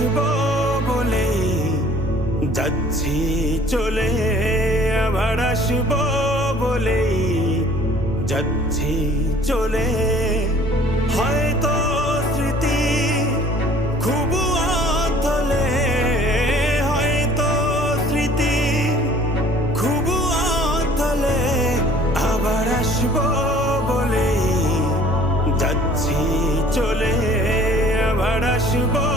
আসবো বলেই যাচ্ছি চলে, আবার আসবো বলেই যাচ্ছি চলে। হয়তো স্মৃতি খুব আতলে, হয়তো স্মৃতি খুব আতলে, আবার আসবো বলেই যাচ্ছি চলে, আবার আসবো